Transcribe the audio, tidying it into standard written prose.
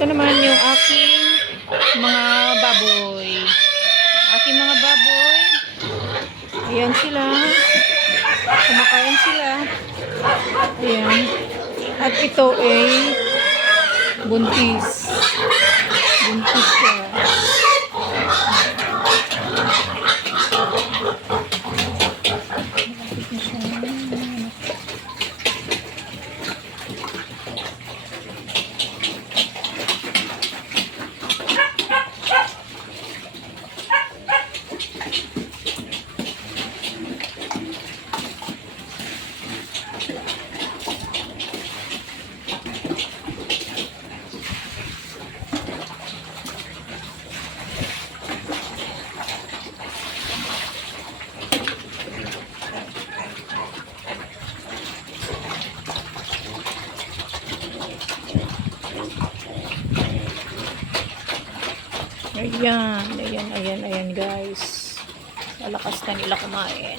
Ito naman yung aking mga baboy. Aking mga baboy. Ayan sila. Kumakain sila. Ayan. At ito ay buntis. Buntis siya. Ayan guys. Lalakas na nila kumain.